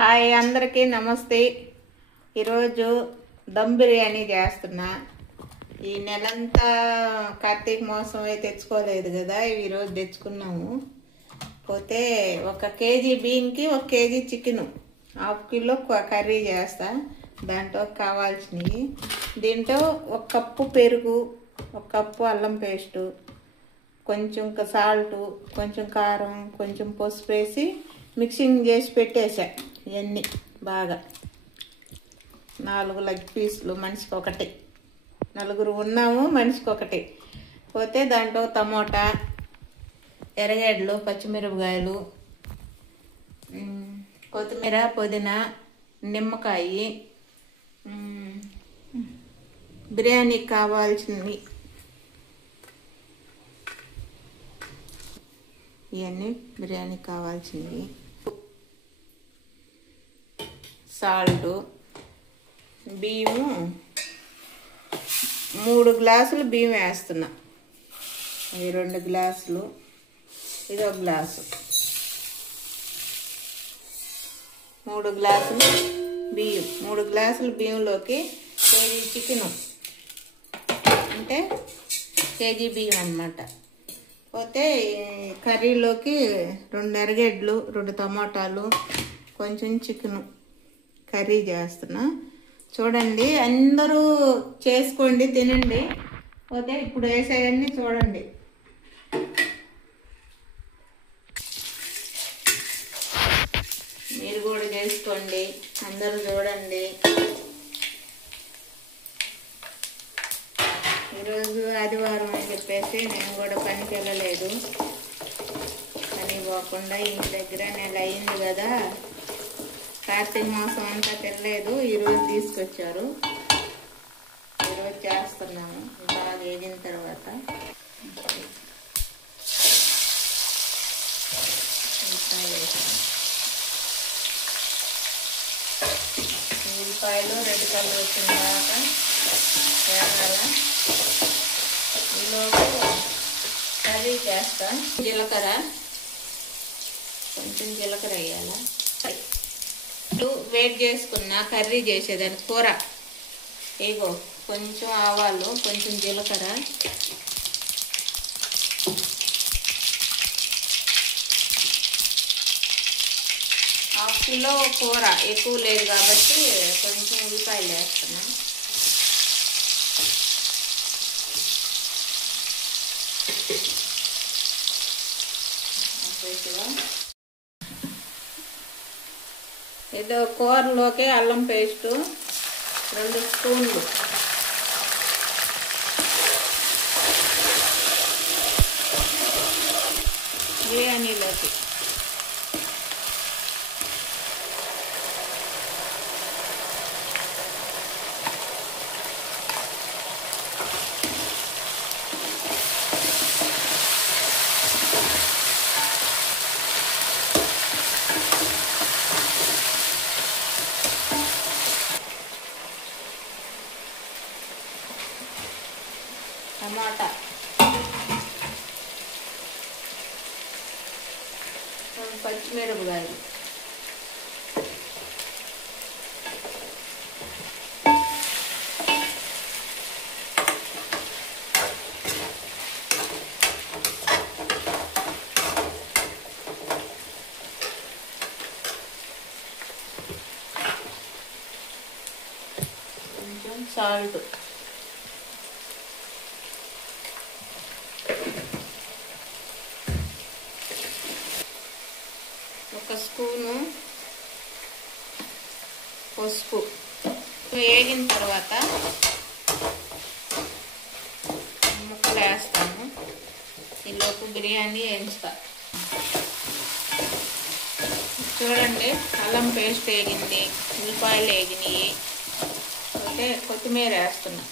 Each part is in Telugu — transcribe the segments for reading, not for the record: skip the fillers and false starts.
హాయ్ అందరికీ నమస్తే. ఈరోజు దమ్ బిర్యానీ చేస్తున్నా. ఈ నెలంతా కార్తీక మాసం అయితే తెచ్చుకోలేదు కదా, ఈరోజు తెచ్చుకున్నాము. పోతే 1 కేజీ బియ్యంకి 1 కేజీ చికెను, 1/2 కిలో కర్రీ చేస్తా. దాంట్లో కావాల్సినవి దీంట్లో 1 కప్పు పెరుగు, 1 కప్పు అల్లం పేస్టు, కొంచెం సాల్టు, కొంచెం కారం, కొంచెం పసుపు వేసి మిక్సింగ్ చేసి పెట్టేసా. ఇవన్నీ బాగా 4 లెగ్ పీసులు, మనిషికి 1, 4 ఉన్నాము, మనిషికి 1. పోతే దాంట్లో టమోటా, ఎర్రగడ్డలు, పచ్చిమిరపకాయలు, కొత్తిమీర, పుదీనా, నిమ్మకాయ, బిర్యానీకి కావాల్సినవి ఇవన్నీ, బిర్యానీకి కావాల్సినవి సాల్టు, బియ్యము 3 గ్లాసులు బియ్యం వేస్తున్నా. ఇది 2 గ్లాసులు, ఇది 1 గ్లాసు, 3 గ్లాసులు బియ్యం. 3 గ్లాసులు బియ్యంలోకి కేజీ చికెను అంటే కేజీ బియ్యం అన్నమాట. పోతే కర్రీలోకి 2 ఎర్రగడ్డలు, 2 టమాటాలు, కొంచెం చికెను కర్రీ చేస్తున్నా. చూడండి, అందరూ చేసుకోండి, తినండి. పోతే ఇప్పుడు వేసేవన్నీ చూడండి. మీరు కూడా చేసుకోండి, అందరూ చూడండి. ఈరోజు ఆదివారం అని చెప్పేసి నేను కూడా పనికి వెళ్ళలేదు. పని పోకుండా ఇంటి దగ్గర నెల అయింది కదా, కార్తీక మాసం అంతా తినలేదు. ఈరోజు తీసుకొచ్చారు, ఈరోజు చేస్తున్నాము. బాగా వేగిన తర్వాత ఉల్లిపాయలు రెడ్ కలర్ వచ్చిన తర్వాత వేగాల. ఈలోపు కర్రీ చేస్తా. జీలకర్ర, కొంచెం జీలకర్ర వేయాల. వేడి చేసుకున్న కర్రీ చేసేదానికి కూర. ఇగో కొంచెం ఆవాలు, కొంచెం జీలకర్ర, ½ కిలో కూర, ఎక్కువ లేదు కాబట్టి కొంచెం ఉల్లిపాయలు వేస్తున్నా. ఏదో కూరలోకి అల్లం పేస్టు 2 స్పూన్లు, బిర్యానీలోకి టమాటా, పచ్చిమిరపకాయలు, కొంచెం సాల్ట్, ఒక స్పూను పసుపు. వేగిన తర్వాత ముక్కలు వేస్తాను. ఈలోపు బిర్యానీ వేస్తా. చూడండి, అల్లం పేస్ట్ వేగింది, ఉల్లిపాయలు వేగినాయి. అయితే కొత్తిమీర వేస్తున్నా.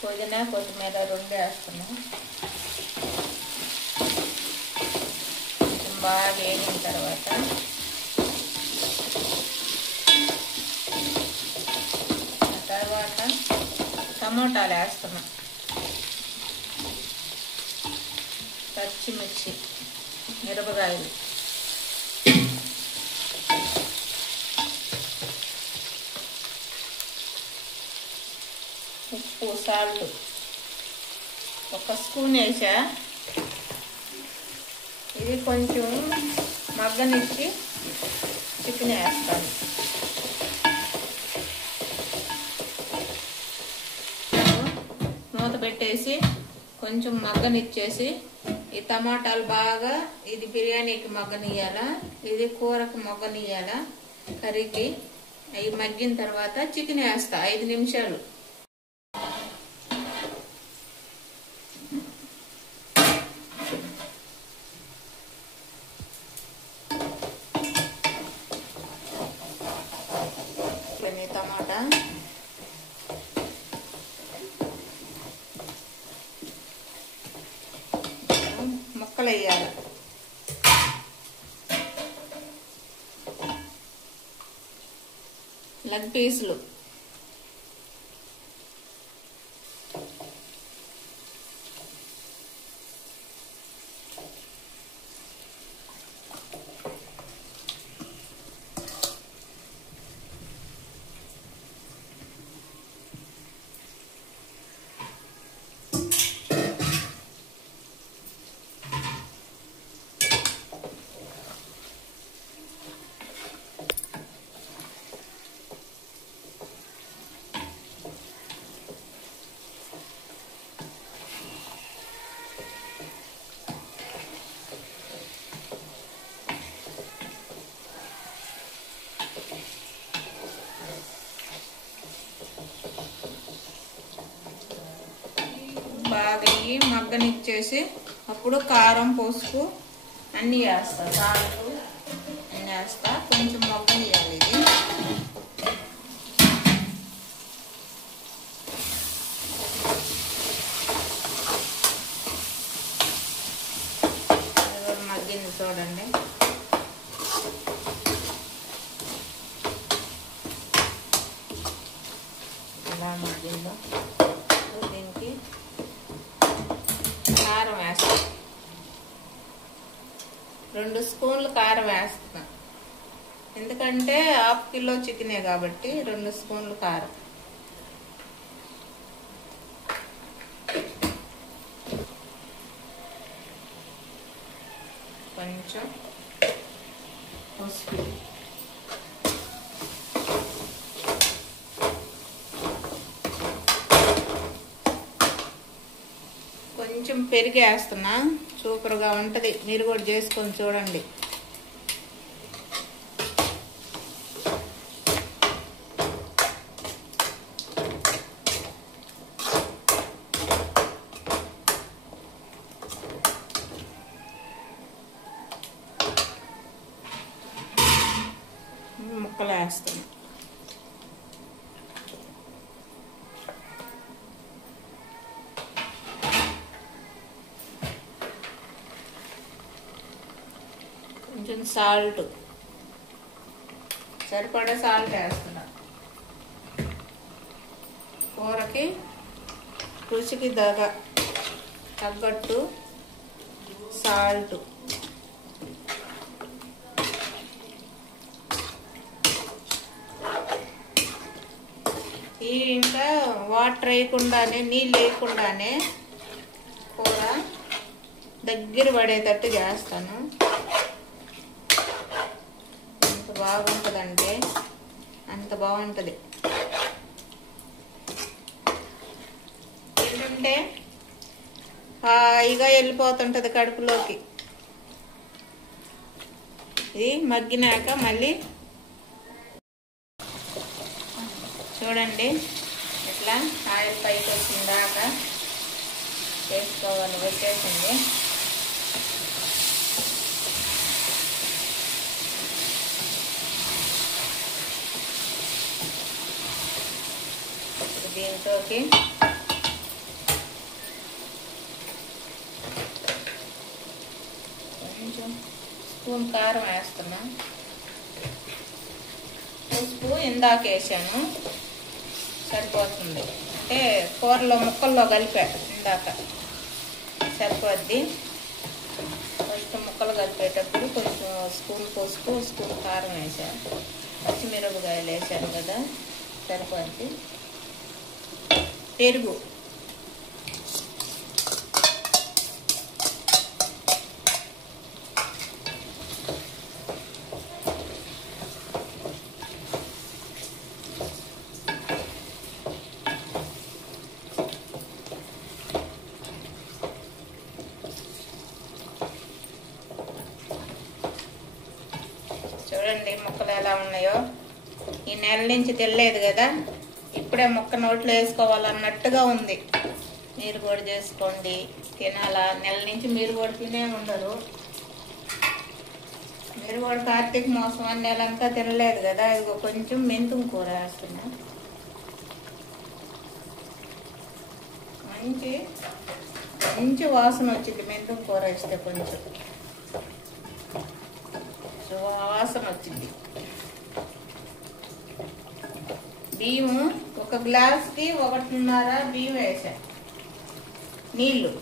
పుదీనా, కొత్తిమీర 2 వేస్తున్నా. బాగా వేగిన తర్వాత టమోటాలు వేస్తున్నా, పచ్చిమిర్చి, మిరపకాయలు, సాల్ట్, 1 స్పూన్ వేసా. ఇది కొంచెం మగ్గనిచ్చి చికెన్ వేస్తాను. మూత పెట్టేసి కొంచెం మగ్గనిచ్చేసి ఈ టమాటాలు బాగా, ఇది బిర్యానీకి మగ్గనియ్యాలా, ఇది కూరకు మగ్గనియ్యాలా, కర్రీకి. అవి మగ్గిన తర్వాత చికెన్ వేస్తా 5 నిమిషాలు. టమాటా ముక్కలు వేయాలి. లెగ్ పీసులు, బాగా మగ్గనిచ్చేసి అప్పుడు కారం, పసుపు అన్నీ వేస్తా, సాల్ట్ అన్నీ వేస్తా. కొంచెం మగ్గనియాలి. ఇది మగ్గింది చూడండి. ఎలా మగ్గిందో. దీనికి కారం వేస్తా, 2 స్పూన్లు కారం వేస్తా. ఎందుకంటే 1/2 కిలో చికెనే కాబట్టి 2 స్పూన్లు కారం. కొంచెం పసుపు, కొంచెం పెరుగు వేస్తున్నా. సూపర్గా ఉంటుంది, మీరు కూడా చేసుకొని చూడండి. ముక్కలు వేస్తున్నా. కొంచెం సాల్ట్, సరిపడా సాల్ట్ వేస్తున్నా. కూరకి రుచికి తగ్గట్టు సాల్ట్. ఇంకా వాటర్ వేయకుండానే, నీళ్ళు వేయకుండానే కూర దగ్గర పడేటట్టు చేస్తాను. ఎంత బాగుంటుందంటే అంత బాగుంటుంది. ఏంటంటే హాయిగా వెళ్ళిపోతుంటుంది కడుపులోకి. ఇది మగ్గినాక మళ్ళీ చూడండి ఇట్లా ఆయిల్ పైకి వచ్చిన దాకా వేసుకోవాలి. వచ్చేసింది. దీంట్లోకి కొంచెం స్పూన్ కారం వేస్తున్నా. పసుపు ఇందాక వేసాను, సరిపోతుంది. అంటే కూరలో ముక్కల్లో కలిపా ఇందాక, సరిపోద్ది. ఫస్ట్ ముక్కలు కలిపేటప్పుడు కొంచెం స్పూన్ పసుపు, స్పూన్ కారం వేసాను, పచ్చిమిరపకాయలు వేసాను కదా, సరిపోద్ది. పెరుగు చూడండి ముక్కలు ఎలా ఉన్నాయో. ఈ నెల నుంచి తెలియదు కదా, ఇప్పుడే ముక్క నోట్లో వేసుకోవాలన్నట్టుగా ఉంది. మీరు కూడా చేసుకోండి, తినాలా. నెల నుంచి మీరు కూడా తినే ఉండరు. మీరు కూడా కార్తీక మాసం అని నెలంతా తినలేదు కదా. ఇదిగో కొంచెం మెంతుం కూర వేస్తున్నా. మంచి వాసన వచ్చింది మెంతుం కూర వేస్తే. కొంచెం వాసన వచ్చింది. బియ్యం ఒక గ్లాస్కి 1.5 బియ్యం వేసా. నీళ్ళు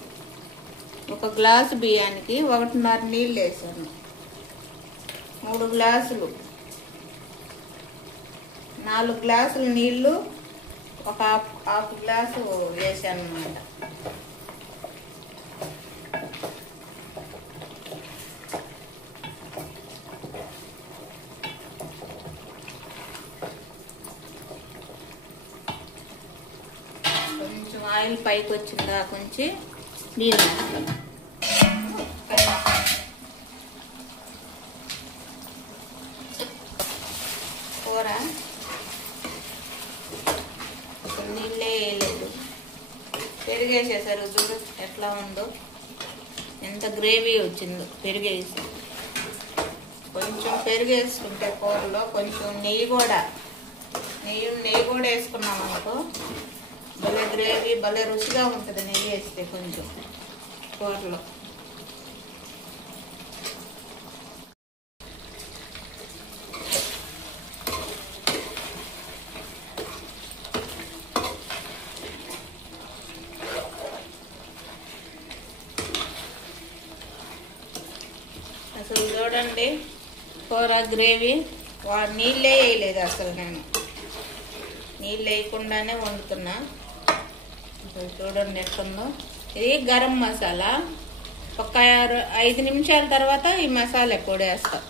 ఒక గ్లాసు బియ్యానికి 1.5 నీళ్ళు వేసాను. 3 గ్లాసులు, 4 గ్లాసులు నీళ్ళు ఒక హాఫ్ గ్లాసు వేసాను అన్నమాట. కొంచెం ఆయిల్ పైకి వచ్చిందా కొంచెం నీళ్ళు వేస్తాను. కూర నీళ్ళే వేయలేదు, పెరిగేసేసారు. చూడు ఎట్లా ఉందో, ఎంత గ్రేవీ వచ్చిందో పెరిగేసి. కొంచెం పెరిగేసుకుంటే కూరలో కొంచెం నెయ్యి కూడా వేసుకున్నాం అనుకో, భలే గ్రేవీ భలే రుచిగా ఉంటుంది నెయ్యి వేస్తే కొంచెం కూరలో. అసలు చూడండి కూర గ్రేవీ, నీళ్ళే వేయలేదు అసలు. నేను నీళ్ళు వేయకుండానే వండుతున్నా. చూడండి ఎట్లుందో. ఇది గరం మసాలా. ఒక 5 నిమిషాల తర్వాత ఈ మసాలా పొడి వేస్తాం.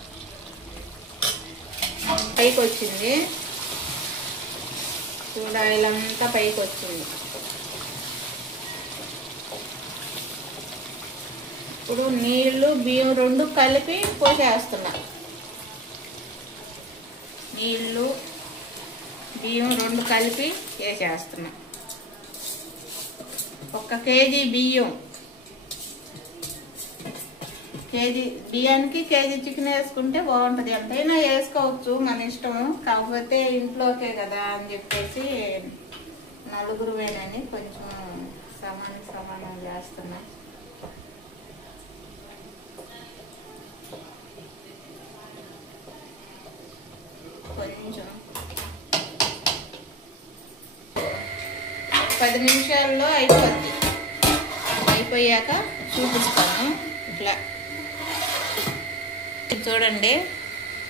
పైకి వచ్చింది చూడ, ఇలంతా పైకి వచ్చింది. ఇప్పుడు నీళ్ళు బియ్యం 2 కలిపి పోసేస్తున్నా. నీళ్ళు బియ్యం 2 కలిపి వేసేస్తున్నా. 1 కేజీ బియ్యం, కేజీ బియ్యానికి కేజీ చికెన్ వేసుకుంటే బాగుంటుంది. ఎంతైనా వేసుకోవచ్చు, మన ఇష్టం. కాకపోతే ఇంట్లోకే కదా అని చెప్పేసి నలుగురువేనని కొంచెం సమానం చేస్తున్నా. కొంచెం 10 నిమిషాల్లో అయిపోద్ది. అయిపోయాక చూపిస్తాను. ఇట్లా చూడండి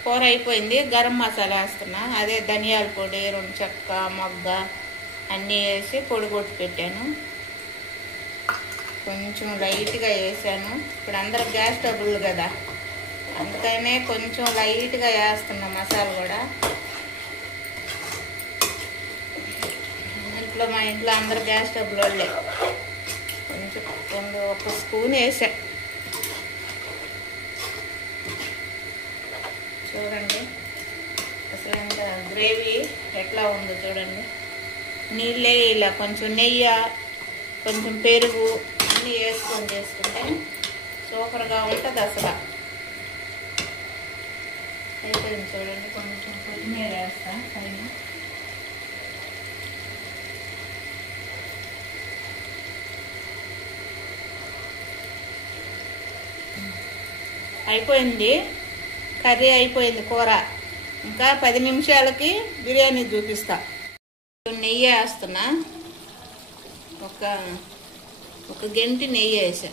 కూర అయిపోయింది. గరం మసాలా వేస్తున్నా. అదే ధనియాల పొడి, 2 చెక్క, మొగ్గ అన్నీ వేసి పొడి కొట్టి పెట్టాను. కొంచెం లైట్గా వేసాను. ఇప్పుడు అందరూ గ్యాస్ ట్రబుల్ కదా, అందుకనే కొంచెం లైట్గా వేస్తున్నా మసాలా కూడా. మా ఇంట్లో అందరు గ్యాస్ ట్రబుల్ వాళ్ళే. కొంచెం 1 స్పూన్ వేసా. చూడండి అసలు ఎంత గ్రేవీ ఎట్లా ఉందో చూడండి. నీళ్ళే ఇలా కొంచెం నెయ్యి, కొంచెం పెరుగు అన్నీ వేసుకొని చేసుకుంటే సూపర్గా ఉంటుంది అసలు. అయిపోయింది చూడండి. కొంచెం కొత్తిమీర వేస్తా పైన. అయిపోయింది కర్రీ, అయిపోయింది కూర. ఇంకా 10 నిమిషాలకి బిర్యానీ చూపిస్తా. నెయ్యి వేస్తున్నా. ఒక గంటి నెయ్యి వేసా.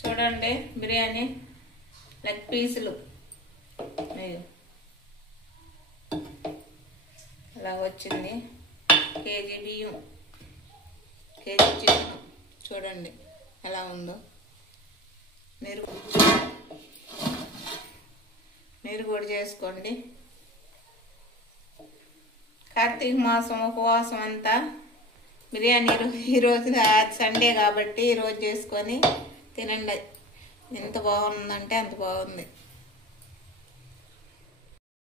చూడండి బిర్యానీ లెగ్ పీసులు అలా వచ్చింది. కేజీ బియ్యం, కేజీ చికెన్. చూడండి ఎలా ఉందో. మీరు కూడా చేసుకోండి. కార్తీక మాసం ఉపవాసం అంతా బిర్యానీ ఈరోజు సండే కాబట్టి ఈరోజు చేసుకొని తినండి. ఎంత బాగుందంటే అంత బాగుంది.